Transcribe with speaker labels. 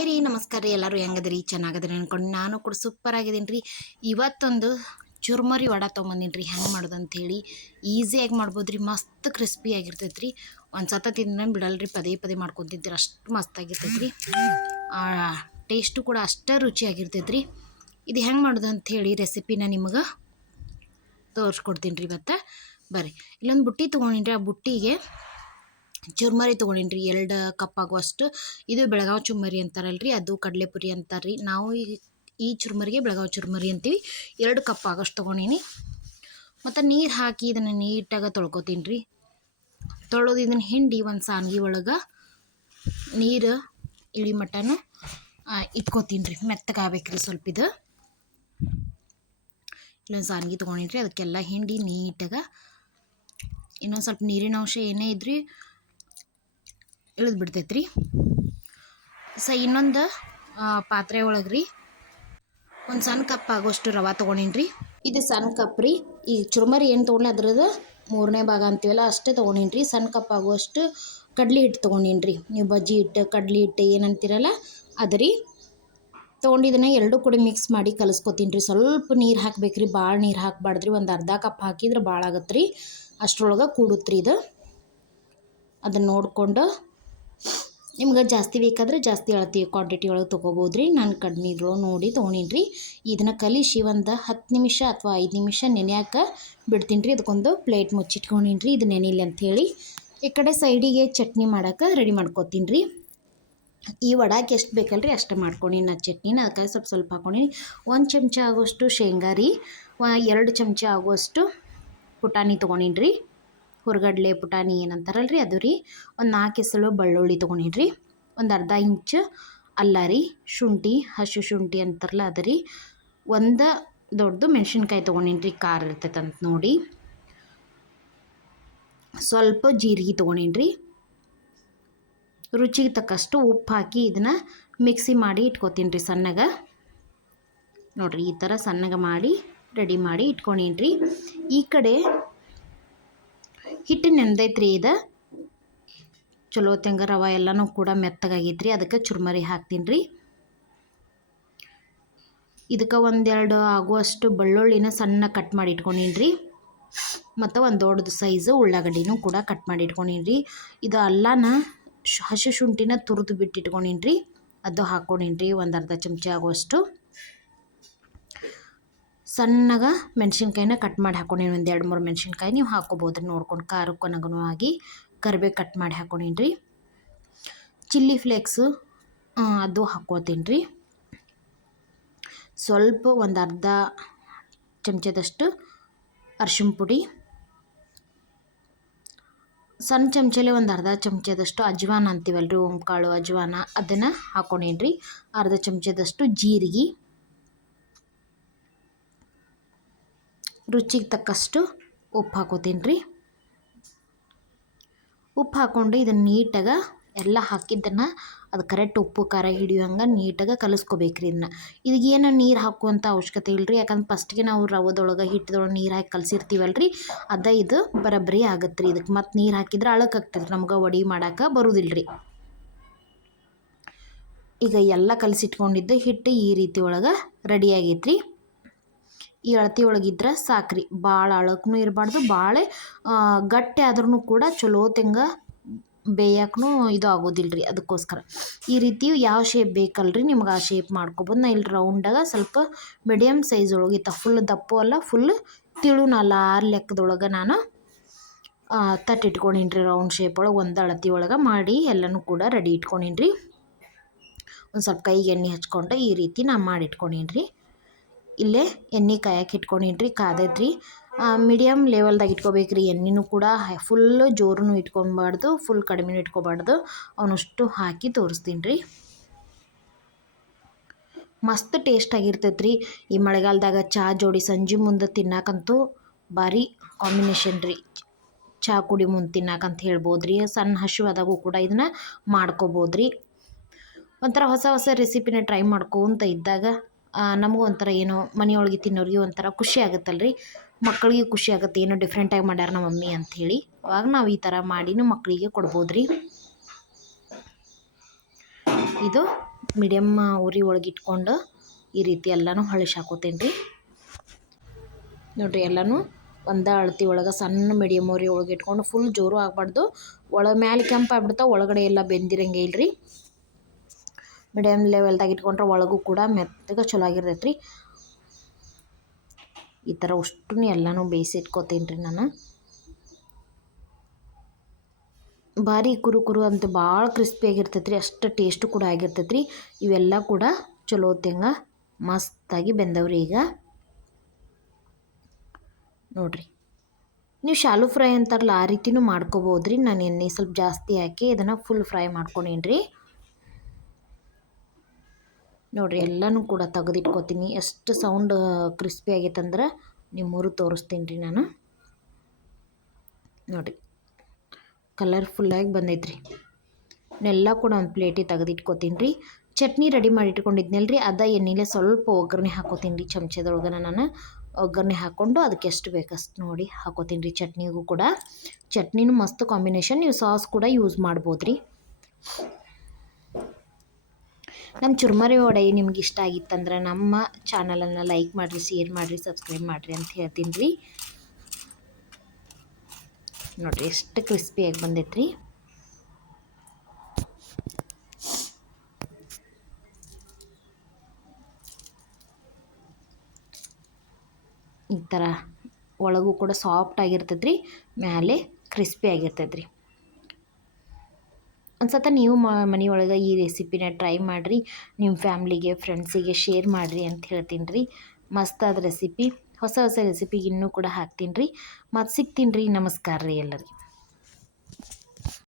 Speaker 1: Hi ರೀ, ನಮಸ್ಕಾರ ರೀ. ಎಲ್ಲರೂ ಹೆಂಗದ್ರಿ? ಚೆನ್ನಾಗದ್ರಿ ಅನ್ಕೊಂಡು ನಾನು ಕೂಡ ಸೂಪರ್ ಆಗಿದ್ದೀನಿ ರೀ. ಇವತ್ತೊಂದು ಚುರ್ಮರಿ ವಡ ತೊಗೊಂಬಂದಿನಿ ರೀ. ಹೆಂಗೆ ಮಾಡೋದು ಅಂಥೇಳಿ ಈಸಿಯಾಗಿ ಮಾಡ್ಬೋದು ರೀ ಮಸ್ತ್ ಕ್ರಿಸ್ಪಿ ಆಗಿರ್ತೈತೆ ರೀ ಒಂದು ಸತ ತಿಂದ್ರೆ ಬಿಡಲ್ಲ ರೀ. ಪದೇ ಪದೇ ಮಾಡ್ಕೊತಿದ್ದೀರಿ ಅಷ್ಟು ಮಸ್ತಾಗಿರ್ತೈತೆ ರೀ ಟೇಸ್ಟು ಕೂಡ ಅಷ್ಟೇ ರುಚಿಯಾಗಿರ್ತೈತೆ ರೀ ಇದು ಹೆಂಗೆ ಮಾಡೋದು ಅಂಥೇಳಿ ರೆಸಿಪಿನ ನಿಮಗೆ ತೋರಿಸ್ಕೊಡ್ತೀನಿ ರೀ ಇವತ್ತು. ಬರ್ರಿ. ಇಲ್ಲೊಂದು ಬುಟ್ಟಿ ತೊಗೊಂಡಿನಿ ರೀ. ಆ ಬುಟ್ಟಿಗೆ ಚುರ್ಮರಿ ತೊಗೊಂಡಿನಿ ರೀ ಎರಡು ಕಪ್ ಆಗುವಷ್ಟು. ಇದು ಬೆಳಗಾವಿ ಚುರ್ಮರಿ ಅಂತಾರಲ್ರಿ, ಅದು ಕಡಲೆಪುರಿ ಅಂತಾರೆ ರೀ ನಾವು ಈ ಈ ಚುರ್ಮರಿಗೆ ಬೆಳಗಾವಿ ಚುರ್ಮರಿ ಅಂತೀವಿ. ಎರಡು ಕಪ್ ಆಗೋಷ್ಟು ತೊಗೊಂಡೀನಿ. ಮತ್ತು ನೀರು ಹಾಕಿ ಇದನ್ನು ನೀಟಾಗಿ ತೊಳ್ಕೊತೀನಿ ರೀ ತೊಳೆದು ಇದನ್ನು ಹಿಂಡಿ ಒಂದು ಸಾನ್ಗಿ ಒಳಗೆ ನೀರು, ಇಳಿ ಮಟ್ಟನು ಇಟ್ಕೊತೀನಿ ರೀ ಮೆತ್ತಗಾಗಬೇಕು ರೀ ಸ್ವಲ್ಪ ಇದು. ಇಲ್ಲೊಂದು ಸಾನ್ಗಿ ತೊಗೊಂಡಿನಿ ರೀ ಅದಕ್ಕೆಲ್ಲ ಹಿಂಡಿ ನೀಟಾಗ, ಇನ್ನೊಂದು ಸ್ವಲ್ಪ ನೀರಿನ ಅಂಶ ಏನೇ ಇದ್ರಿ ಇಳಿದು ಬಿಡ್ತೈತೆ ರೀ ಸ ಇನ್ನೊಂದು ಪಾತ್ರೆ ಒಳಗೆ ರೀ. ಒಂದು ಸಣ್ಣ ಕಪ್ ಆಗೋಷ್ಟು ರವೆ ತೊಗೊಂಡೀನಿ ರೀ. ಇದು ಸಣ್ಣ ಕಪ್ ರೀ. ಈ ಚುರುಮರಿ ಏನು ತೊಗೊಂಡು ಅದ್ರದ್ದು? ಮೂರನೇ ಭಾಗ ಅಂತೀವಲ್ಲ, ಅಷ್ಟೇ ತೊಗೊಂಡೀನಿ ರೀ. ಸಣ್ಣ ಕಪ್ ಆಗುವಷ್ಟು ಕಡ್ಲಿ ಹಿಟ್ಟು ತೊಗೊಂಡೀನಿ ರೀ. ನೀವು ಬಜ್ಜಿ ಹಿಟ್ಟು ಕಡ್ಲಿ ಹಿಟ್ಟು ಏನಂತೀರಲ್ಲ ಅದು ರೀ. ತೊಗೊಂಡಿದ್ದನ್ನ ಎರಡು ಕೂಡ ಮಿಕ್ಸ್ ಮಾಡಿ ಕಲಿಸ್ಕೊತೀನಿ ರೀ. ಸ್ವಲ್ಪ ನೀರು ಹಾಕ್ಬೇಕು ರೀ. ಭಾಳ ನೀರು ಹಾಕ್ಬಾರ್ದು ರೀ. ಒಂದು ಅರ್ಧ ಕಪ್ ಹಾಕಿದ್ರೆ ಭಾಳ ಆಗತ್ತೆ ರೀ. ಅಷ್ಟರೊಳಗೆ ಕೂಡುತ್ತೆ ರೀ ಇದು. ಅದನ್ನು ನೋಡಿಕೊಂಡು ನಿಮ್ಗೆ ಜಾಸ್ತಿ ಬೇಕಾದ್ರೆ ಜಾಸ್ತಿ ಅಳತಿ ಕ್ವಾಂಟಿಟಿ ಒಳಗೆ ತೊಗೋಬೋದು ರೀ ನಾನು ಕಡಿಮೆ ಇರೋ ನೋಡಿ ತೊಗೊಂಡೀನಿ ರೀ ಇದನ್ನು ಕಲಿಸಿ ಒಂದು ಹತ್ತು ನಿಮಿಷ ಅಥವಾ ಐದು ನಿಮಿಷ ನೆನೆಯಾಕ ಬಿಡ್ತೀನಿ ರೀ ಅದಕ್ಕೊಂದು ಪ್ಲೇಟ್ ಮುಚ್ಚಿಟ್ಕೊಂಡೀನಿ ರೀ ಇದು ಅಂತ ಅಂಥೇಳಿ ಈ ಕಡೆ ಸೈಡಿಗೆ ಚಟ್ನಿ ಮಾಡೋಕೆ ರೆಡಿ ಮಾಡ್ಕೊತೀನಿ ರೀ ಈ ವಡಾಕ್ಕೆ ಎಷ್ಟು ಬೇಕಲ್ರಿ ಅಷ್ಟು ಮಾಡ್ಕೊಂಡೀನಿ ನಾ ಚಟ್ನಿನ ಅದಕ್ಕೆ ಸ್ವಲ್ಪ ಸ್ವಲ್ಪ ಹಾಕ್ಕೊಂಡೀನಿ ಒಂದು ಚಮಚ ಆಗೋಷ್ಟು ಶೇಂಗಾ ರೀ. ಎರಡು ಚಮಚ ಆಗುವಷ್ಟು ಪುಟಾಣಿ ತೊಗೊಂಡೀನಿ ರೀ ಹುರ್ಗಡ್ಲೆ, ಪುಟಾಣಿ ಏನಂತಾರಲ್ಲ ರೀ ಅದು ರೀ. ಒಂದು ನಾಲ್ಕು ಎಸಳು ಬೆಳ್ಳುಳ್ಳಿ ತೊಗೊಂಡಿಡ್ರಿ ಒಂದು ಅರ್ಧ ಇಂಚು ಅಲ್ಲ ರೀ, ಶುಂಠಿ, ಹಸಿ ಶುಂಠಿ ಅಂತಾರಲ್ಲ ಅದು ರೀ. ಒಂದು ದೊಡ್ಡದು ಮೆಣಸಿನ್ಕಾಯಿ ತೊಗೊಂಡಿನ್ರಿ, ಖಾರ ಇರ್ತೈತಂತ ನೋಡಿ. ಸ್ವಲ್ಪ ಜೀರಿಗೆ ತೊಗೊಂಡಿನ್ರಿ. ರುಚಿಗೆ ತಕ್ಕಷ್ಟು ಉಪ್ಪು ಹಾಕಿ ಇದನ್ನು ಮಿಕ್ಸಿ ಮಾಡಿ ಇಟ್ಕೊತೀನಿ ರೀ ಸಣ್ಣಗೆ. ನೋಡಿರಿ, ಈ ಥರ ಸಣ್ಣಗೆ ಮಾಡಿ, ರೆಡಿ ಮಾಡಿ ಇಟ್ಕೊಂಡಿನ್ರಿ. ಈ ಕಡೆ ಹಿಟ್ಟು ನೆಂದೈತ್ರಿ ಇದು. ಚಲೋ ತೆಂಗ ರವೆ ಎಲ್ಲನೂ ಕೂಡ ಮೆತ್ತಗಾಗೈತ್ರಿ. ಅದಕ್ಕೆ ಚುರ್ಮರಿ ಹಾಕ್ತೀನಿ ರೀ ಇದಕ್ಕೆ ಒಂದೆರಡು ಆಗುವಷ್ಟು ಬೆಳ್ಳುಳ್ಳಿನ ಸಣ್ಣ ಕಟ್ ಮಾಡಿ ಇಟ್ಕೊಂಡೀನಿ ರೀ ಮತ್ತು ಒಂದು ದೊಡ್ಡದು ಸೈಜು ಉಳ್ಳಾಗಡ್ಡಿನೂ ಕೂಡ ಕಟ್ ಮಾಡಿ ಇಟ್ಕೊಂಡೀನಿ ರೀ ಇದು ಅಲ್ಲನ ಹಸಿ ಶುಂಠಿನ ತುರಿದು ಬಿಟ್ಟು ಇಟ್ಕೊಂಡೀನಿ ರೀ ಅದು ಹಾಕ್ಕೊಂಡೀನಿ ರೀ ಒಂದು ಅರ್ಧ ಚಮಚ ಆಗುವಷ್ಟು. ಸಣ್ಣಗ ಮೆಣಸಿನ್ಕಾಯಿನ ಕಟ್ ಮಾಡಿ ಹಾಕ್ಕೊಂಡೀನಿ ಒಂದು ಎರಡು ಮೂರು ಮೆಣಸಿನ್ಕಾಯಿ ನೀವು ಹಾಕ್ಕೋಬೋದು ನೋಡ್ಕೊಂಡು ಖಾರಕ್ಕೆ ಆಗಿ ಕರಿಬೇವು ಕಟ್ ಮಾಡಿ ಹಾಕ್ಕೊಂಡೀನಿ ರೀ ಚಿಲ್ಲಿ ಫ್ಲೇಕ್ಸು ಅದು ಹಾಕ್ಕೋತೀನಿ ರೀ ಸ್ವಲ್ಪ ಒಂದು ಅರ್ಧ ಚಮಚದಷ್ಟು ಅರ್ಶಿಣ ಪುಡಿ. ಸಣ್ಣ ಚಮಚಲೆ ಒಂದು ಅರ್ಧ ಚಮಚದಷ್ಟು ಅಜ್ವಾನ ಅಂತೀವಲ್ರಿ, ಓಂಕಾಳು, ಅಜ್ವಾನ, ಅದನ್ನು ಹಾಕ್ಕೊಂಡೀನಿ ರೀ ಅರ್ಧ ಚಮಚದಷ್ಟು ಜೀರಿಗೆ. ರುಚಿಗೆ ತಕ್ಕಷ್ಟು ಉಪ್ಪು ಹಾಕೋತೀನಿ ರೀ. ಉಪ್ಪು ಹಾಕ್ಕೊಂಡು ಇದನ್ನು ನೀಟಾಗಿ ಎಲ್ಲ ಹಾಕಿದ್ದನ್ನು ಅದು ಕರೆಕ್ಟ್ ಉಪ್ಪು, ಖಾರ ಹಿಡಿಯೋಂಗೆ ನೀಟಾಗಿ ಕಲಿಸ್ಕೋಬೇಕ್ರಿ ಇದನ್ನ. ಇದಕ್ಕೇನು ನೀರು ಹಾಕುವಂಥ ಅವಶ್ಯಕತೆ ಇಲ್ಲ ರೀ ಯಾಕಂದ್ರೆ ಫಸ್ಟ್ಗೆ ನಾವು ರವದೊಳಗೆ ಹಿಟ್ಟದೊಳಗೆ ನೀರು ಹಾಕಿ ಕಲಿಸಿರ್ತೀವಲ್ಲ ರೀ ಅದ ಇದು ಬರಬ್ರಿ ಆಗತ್ತೆ ರೀ ಇದಕ್ಕೆ. ಮತ್ತು ನೀರು ಹಾಕಿದ್ರೆ ಅಳಕಾಗ್ತದೆ ನಮ್ಗೆ ವಡೆ ಮಾಡೋಕೆ ಬರೋದಿಲ್ಲ ರೀ ಈಗ ಎಲ್ಲ ಕಲಸಿಟ್ಕೊಂಡಿದ್ದು ಹಿಟ್ಟು ಈ ರೀತಿ ಒಳಗೆ ರೆಡಿ ಈ ಅಳತಿ ಒಳಗಿದ್ರೆ ಸಾಕ್ರಿ. ಭಾಳ ಅಳಕ್ನು ಇರಬಾರ್ದು ಭಾಳ ಗಟ್ಟಿ ಆದ್ರೂ ಕೂಡ ಚಲೋ ತೆಂಗ ಬೇಯಕ್ಕೂ ಇದು ಆಗೋದಿಲ್ಲ ರೀ ಅದಕ್ಕೋಸ್ಕರ. ಈ ರೀತಿ ಯಾವ ಶೇಪ್ ಬೇಕಲ್ರಿ ನಿಮ್ಗೆ ಆ ಶೇಪ್ ಮಾಡ್ಕೊಬೋದು. ನಾ ಇಲ್ಲಿ ರೌಂಡಾಗ ಸ್ವಲ್ಪ ಮೀಡಿಯಮ್ ಸೈಜ್ ಒಳಗೆ ಫುಲ್ ದಪ್ಪು ಅಲ್ಲ ಫುಲ್ ತಿಳು ನಾಲ್ ಆ ಲೆಕ್ಕದೊಳಗೆ ನಾನು ತಟ್ಟಿಟ್ಕೊಂಡೀನಿ ರೀ ರೌಂಡ್ ಶೇಪ್ ಒಳಗೆ. ಒಂದು ಅಳತಿ ಒಳಗೆ ಮಾಡಿ ಎಲ್ಲನೂ ಕೂಡ ರೆಡಿ ಇಟ್ಕೊಂಡಿನ್ರಿ. ರೀ ಒಂದು ಸ್ವಲ್ಪ ಕೈಗೆ ಎಣ್ಣೆ ಹಚ್ಕೊಂಡು ಈ ರೀತಿ ನಾನು ಮಾಡಿಟ್ಕೊಂಡಿನ್ರಿ. ರೀ ಇಲ್ಲೇ ಎಣ್ಣೆ ಕಾಯಕ್ಕೆ ಇಟ್ಕೊಂಡಿನ್ರಿ ಕಾದೈತ್ರಿ ಮೀಡಿಯಮ್ ಲೆವೆಲ್ದಾಗ ಇಟ್ಕೋಬೇಕ್ರಿ ಎಣ್ಣೆನೂ ಕೂಡ. Full ಜೋರೂ ಇಟ್ಕೊಬಾರ್ದು full ಕಡಿಮೆನೂ ಇಟ್ಕೋಬಾರ್ದು. ಅವನಷ್ಟು ಹಾಕಿ ತೋರಿಸ್ತೀನಿ ರೀ ಮಸ್ತ್ ಟೇಸ್ಟ್ ಆಗಿರ್ತೈತೆ ರೀ ಈ ಮಳೆಗಾಲದಾಗ ಚಹಾ ಜೋಡಿ ಸಂಜೆ ಮುಂದೆ ತಿನ್ನಕ್ಕಂತೂ ಭಾರಿ ಕಾಂಬಿನೇಷನ್ ರೀ. ಚಹಾ ಕುಡಿ ಮುಂದೆ ತಿನ್ನಕ್ಕಂತ ಹೇಳ್ಬೋದು ರೀ ಸಣ್ಣ ಹಸಿವಾದಾಗೂ ಕೂಡ ಇದನ್ನು ಮಾಡ್ಕೋಬೋದು ರೀ ಒಂಥರ ಹೊಸ ಹೊಸ ರೆಸಿಪಿನ ಟ್ರೈ ಮಾಡ್ಕೊತ ಇದ್ದಾಗ ನಮಗೂ ಒಂಥರ ಏನೋ ಮನೆಯೊಳಗೆ ತಿನ್ನೋರಿಗೆ ಒಂಥರ ಖುಷಿ ಆಗುತ್ತಲ್ಲ ರೀ ಮಕ್ಕಳಿಗೆ ಖುಷಿ ಆಗುತ್ತೆ, ಏನೋ ಡಿಫ್ರೆಂಟಾಗಿ ಮಾಡ್ಯಾರ ನಮ್ಮ ಮಮ್ಮಿ ಅಂಥೇಳಿ. ಅವಾಗ ನಾವು ಈ ಥರ ಮಾಡಿನೂ ಮಕ್ಕಳಿಗೆ ಕೊಡ್ಬೋದು ರೀ ಇದು ಮೀಡಿಯಮ್ ಉರಿ ಒಳಗೆ ಇಟ್ಕೊಂಡು ಈ ರೀತಿ ಎಲ್ಲನೂ ಹೊಳಿಸಿ ಹಾಕೋತೇನೆ ರೀ ನೋಡಿರಿ ಎಲ್ಲನೂ ಒಂದೇ ಅಳತಿ ಒಳಗೆ ಸಣ್ಣ ಮೀಡಿಯಮ್ ಉರಿ ಒಳಗೆ ಇಟ್ಕೊಂಡು ಫುಲ್ ಜೋರು ಆಗಬಾರ್ದು. ಒಳ ಮ್ಯಾಲೆ ಕೆಂಪು ಆಗ್ಬಿಡ್ತಾವೆ, ಒಳಗಡೆ ಎಲ್ಲ ಬೆಂದಿರಂಗೆ ಇಲ್ರಿ. ಮೀಡಿಯಮ್ ಲೆವೆಲ್ದಾಗ ಇಟ್ಕೊಂಡ್ರೆ ಒಳಗೂ ಕೂಡ ಮೆತ್ತಗೆ ಚಲೋ ಆಗಿರ್ತೈತೆ ರೀ ಈ ಥರ ಅಷ್ಟು ಎಲ್ಲನೂ ಬೇಯಿಸಿ ಇಟ್ಕೋತೀನಿ ರೀ ನಾನು. ಭಾರಿ ಕುರು ಕುರು ಅಂತ ಭಾಳ ಕ್ರಿಸ್ಪಿ ಆಗಿರ್ತೈತೆ ರೀ ಅಷ್ಟು ಟೇಸ್ಟು ಕೂಡ ಆಗಿರ್ತೈತೆ ರೀ ಇವೆಲ್ಲ ಕೂಡ ಚಲೋ ತೆಂಗ ಮಸ್ತಾಗಿ ಬೆಂದವ್ರಿ ಈಗ. ನೋಡಿರಿ, ನೀವು ಶಾಲು ಫ್ರೈ ಅಂತಾರಲ್ಲ ಆ ರೀತಿನೂ ಮಾಡ್ಕೋಬೋದು ರೀ ನಾನು ಎಣ್ಣೆ ಸ್ವಲ್ಪ ಜಾಸ್ತಿ ಹಾಕಿ ಇದನ್ನು ಫುಲ್ ಫ್ರೈ ಮಾಡ್ಕೊಂಡೀನಿ ರೀ ನೋಡಿರಿ, ಎಲ್ಲನೂ ಕೂಡ ತೆಗೆದಿಟ್ಕೋತೀನಿ. ಎಷ್ಟು ಸೌಂಡ್ ಕ್ರಿಸ್ಪಿ ಆಗೈತಂದ್ರೆ ನಿಮ್ಮೂರು ತೋರಿಸ್ತೀನಿ ರೀ ನಾನು. ನೋಡಿರಿ ಕಲರ್ಫುಲ್ಲಾಗಿ ರೀ ಎಲ್ಲ ಕೂಡ ಒಂದು ಪ್ಲೇಟಿಗೆ ತೆಗೆದಿಟ್ಕೋತೀನಿ ರೀ ಚಟ್ನಿ ರೆಡಿ ಮಾಡಿ ಇಟ್ಕೊಂಡಿದ್ನಲ್ಲ ರೀ ಅದ ಎಣ್ಣೆಲೆ ಸ್ವಲ್ಪ ಒಗ್ಗರಣೆ ಹಾಕೋತೀನಿ ರೀ ಚಮಚದೊಳಗೆ ನಾನು. ಒಗ್ಗರಣೆ ಹಾಕ್ಕೊಂಡು ಅದಕ್ಕೆ ಎಷ್ಟು ಬೇಕಷ್ಟು ನೋಡಿ ಹಾಕೋತೀನಿ ರೀ ಚಟ್ನಿಗೂ ಕೂಡ. ಚಟ್ನಿನೂ ಮಸ್ತ್ ಕಾಂಬಿನೇಷನ್ ನೀವು ಸಾಸ್ ಕೂಡ ಯೂಸ್ ಮಾಡ್ಬೋದು ರೀ ನಮ್ಮ ಚುರ್ಮರಿ ವಡೆ ನಿಮ್ಗೆ ಇಷ್ಟ ಆಗಿತ್ತಂದ್ರೆ ನಮ್ಮ ಚಾನಲನ್ನು ಲೈಕ್ ಮಾಡಿರಿ, ಶೇರ್ ಮಾಡಿರಿ, ಸಬ್ಸ್ಕ್ರೈಬ್ ಮಾಡಿರಿ ಅಂತ ಹೇಳ್ತೀನಿ ರೀ. ನೋಡಿರಿ ಎಷ್ಟು ಕ್ರಿಸ್ಪಿಯಾಗಿ ಬಂದೈತೆ ರೀ ಈ ಥರ ಒಳಗೂ ಕೂಡ ಸಾಫ್ಟ್ ಆಗಿರ್ತೈತೆ ರೀ ಮ್ಯಾಲೆ ಕ್ರಿಸ್ಪಿ ಆಗಿರ್ತೈತೆ ರೀ ಒಂದು ಸತ ನೀವು ಮನೆಯೊಳಗೆ ಈ ರೆಸಿಪಿನ ಟ್ರೈ ಮಾಡಿರಿ ನಿಮ್ಮ ಫ್ಯಾಮ್ಲಿಗೆ ಫ್ರೆಂಡ್ಸಿಗೆ ಶೇರ್ ಮಾಡಿರಿ ಅಂತ ಹೇಳ್ತೀನಿ ರೀ. ಮಸ್ತಾದ ರೆಸಿಪಿ ಹೊಸ ಹೊಸ ರೆಸಿಪಿಗೆ ಇನ್ನೂ ಕೂಡ ಹಾಕ್ತೀನಿ ರೀ. ಮತ್ತು ಸಿಗ್ತೀನಿ ರೀ. ನಮಸ್ಕಾರ ರೀ ಎಲ್ಲರಿಗೆ.